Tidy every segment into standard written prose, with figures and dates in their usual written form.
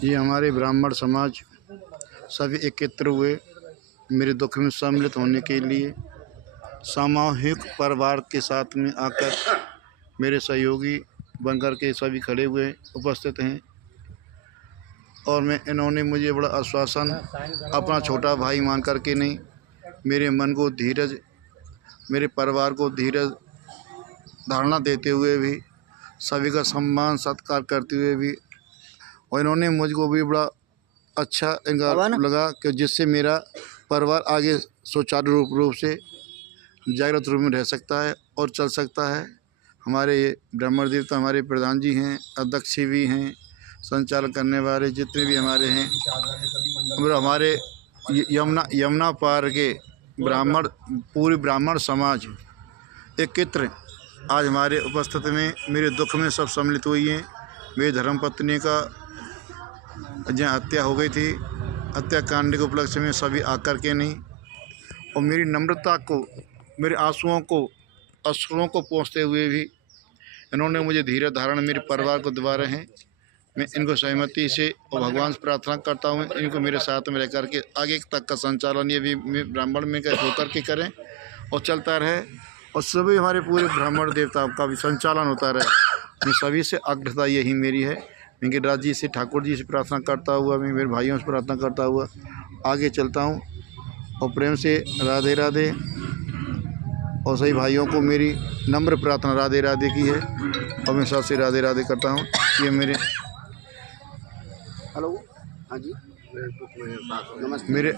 ये हमारे ब्राह्मण समाज सभी एकत्र हुए मेरे दुख में सम्मिलित होने के लिए सामूहिक परिवार के साथ में आकर मेरे सहयोगी बनकर के सभी खड़े हुए उपस्थित हैं। और इन्होंने मुझे बड़ा आश्वासन अपना छोटा भाई मान कर के नहीं, मेरे मन को धीरज, मेरे परिवार को धीरज धारणा देते हुए भी, सभी का सम्मान सत्कार करते हुए भी, और इन्होंने मुझको भी बड़ा अच्छा इनका लगा कि जिससे मेरा परिवार आगे सुचारू रूप से जागृत रूप में रह सकता है और चल सकता है। हमारे ये ब्राह्मण देवता हमारे प्रधान जी हैं, अध्यक्ष भी हैं, संचालन करने वाले जितने भी हमारे हैं, और हमारे यमुना पार के ब्राह्मण, पूरी ब्राह्मण समाज एकत्र आज हमारे उपस्थिति में मेरे दुख में सब सम्मिलित हुई हैं। मेरी धर्मपत्नी का जहाँ हत्या हो गई थी, हत्याकांड के उपलक्ष्य में सभी आकर के नहीं, और मेरी नम्रता को, मेरे अश्रुओं को पहुँचते हुए भी इन्होंने मुझे धीरज धारण मेरे परिवार को दिवा रहे हैं। मैं इनको सहमति से और भगवान से प्रार्थना करता हूँ इनको मेरे साथ में रह कर के आगे तक का संचालन ये भी ब्राह्मण में होकर के करें और चलता रहे, और सभी हमारे पूरे ब्राह्मण देवता का भी संचालन होता रहे। मैं सभी से आग्रहता यही मेरी है। वेंकटराज जी से, ठाकुर जी से प्रार्थना करता हुआ, मैं मेरे भाइयों से प्रार्थना करता हुआ आगे चलता हूँ, और प्रेम से राधे राधे। और सभी भाइयों को मेरी नम्र प्रार्थना राधे राधे की है, और मैं सबसे राधे राधे करता हूँ। ये मेरे हेलो, हाँ जी,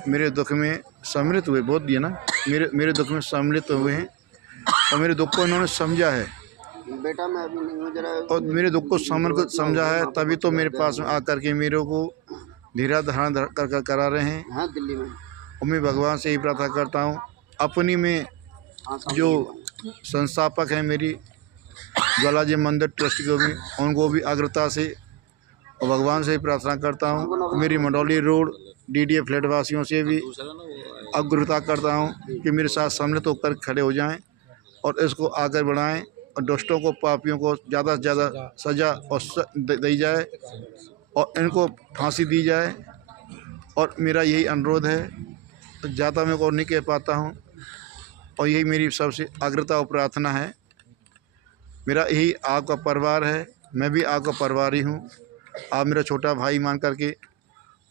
मेरे दुख में सम्मिलित हुए, बहुत दिया ना, मेरे दुख में सम्मिलित हुए हैं, और मेरे दुख को इन्होंने समझा है बेटा। मैं अभी नहीं हूँ जरा, और मेरे दुख को समझा है, तभी तो मेरे पास में आकर के मेरे को धीरज धारण करा रहे हैं। हाँ, दिल्ली में। और मैं भगवान से ही प्रार्थना करता हूँ, अपनी में जो संस्थापक हैं मेरी ज्वालाजी मंदिर ट्रस्ट को भी, उनको भी आग्रता से और भगवान से ही प्रार्थना करता हूँ। मेरी मंडौली रोड DDA फ्लैट वासियों से भी आग्रता करता हूँ कि मेरे साथ सम्मिलित होकर खड़े हो जाएं और इसको आगे बढ़ाएं, और दुष्टों को, पापियों को ज़्यादा से ज़्यादा सज़ा और दी जाए, और इनको फांसी दी जाए। और मेरा यही अनुरोध है, तो ज़्यादा मैं और नहीं कह पाता हूँ, और यही मेरी सबसे आग्रता और प्रार्थना है। मेरा यही आपका परिवार है, मैं भी आपका परिवार ही हूँ। आप मेरा छोटा भाई मान करके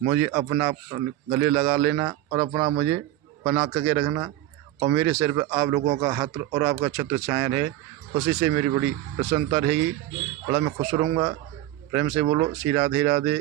मुझे अपना गले लगा लेना और अपना मुझे बना करके रखना, और मेरे सिर पर आप लोगों का हाथ और आपका छत्र छाया रहे, उसी से मेरी बड़ी प्रसन्नता रहेगी। बड़ा मैं खुश रहूँगा। प्रेम से बोलो श्री राधे राधे।